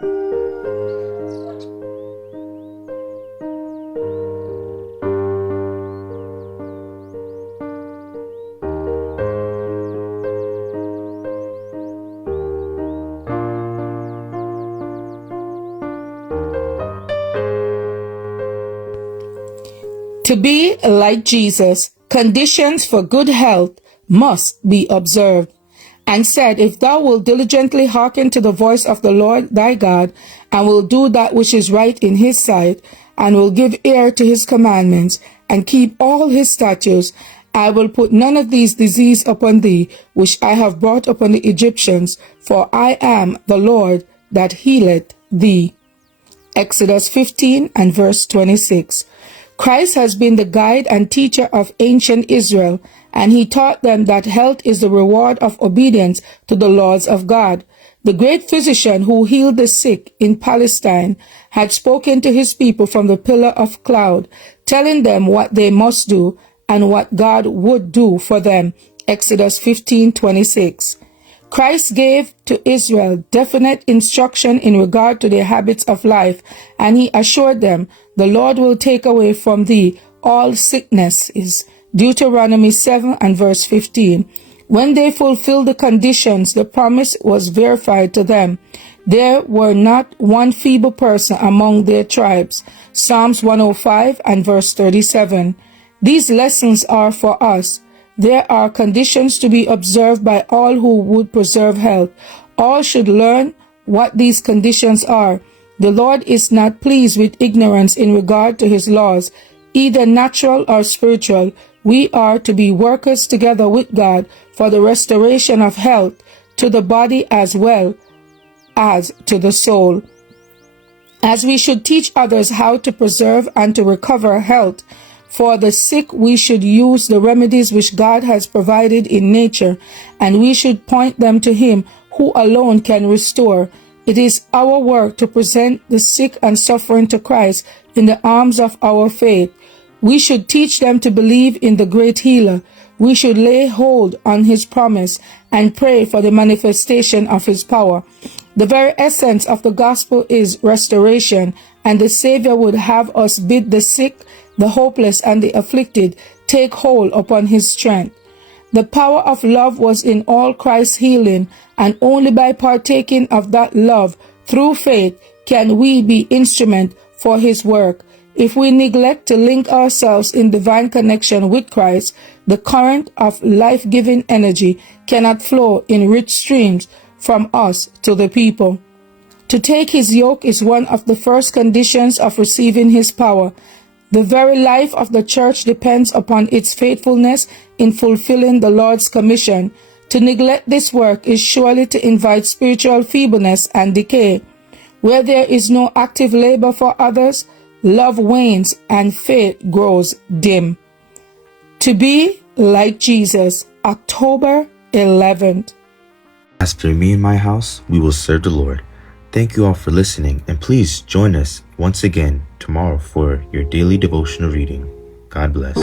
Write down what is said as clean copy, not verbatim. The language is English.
To be like Jesus, conditions for good health must be observed. And said, if thou wilt diligently hearken to the voice of the Lord thy God, and will do that which is right in his sight, and will give ear to his commandments, and keep all his statutes, I will put none of these diseases upon thee, which I have brought upon the Egyptians, for I am the Lord that healeth thee. Exodus 15 and verse 26. Christ has been the guide and teacher of ancient Israel, and he taught them that health is the reward of obedience to the laws of God. The great physician who healed the sick in Palestine had spoken to his people from the pillar of cloud, telling them what they must do and what God would do for them. Exodus 15:26. Christ gave to Israel definite instruction in regard to their habits of life, and he assured them, the Lord will take away from thee all sicknesses. Deuteronomy 7 and verse 15. When they fulfilled the conditions, the promise was verified to them. There were not one feeble person among their tribes. Psalms 105 and verse 37. These lessons are for us. There are conditions to be observed by all who would preserve health. All should learn what these conditions are. The Lord is not pleased with ignorance in regard to his laws, either natural or spiritual. We are to be workers together with God for the restoration of health to the body as well as to the soul. As we should teach others how to preserve and to recover health, for the sick we should use the remedies which God has provided in nature, and we should point them to him who alone can restore. It is our work to present the sick and suffering to Christ in the arms of our faith. We should teach them to believe in the great healer. We should lay hold on his promise and pray for the manifestation of his power. The very essence of the gospel is restoration, and the Savior would have us bid the sick, the hopeless, and the afflicted take hold upon his strength. The power of love was in all Christ's healing, and only by partaking of that love through faith can we be instrument for his work. If we neglect to link ourselves in divine connection with Christ, the current of life-giving energy cannot flow in rich streams from us to the people. To take his yoke is one of the first conditions of receiving his power. The very life of the church depends upon its faithfulness in fulfilling the Lord's commission. To neglect this work is surely to invite spiritual feebleness and decay. Where there is no active labor for others, love wanes and faith grows dim. To be like Jesus, October 11th. As for me and my house, we will serve the Lord. Thank you all for listening, and please join us once again tomorrow for your daily devotional reading. God bless.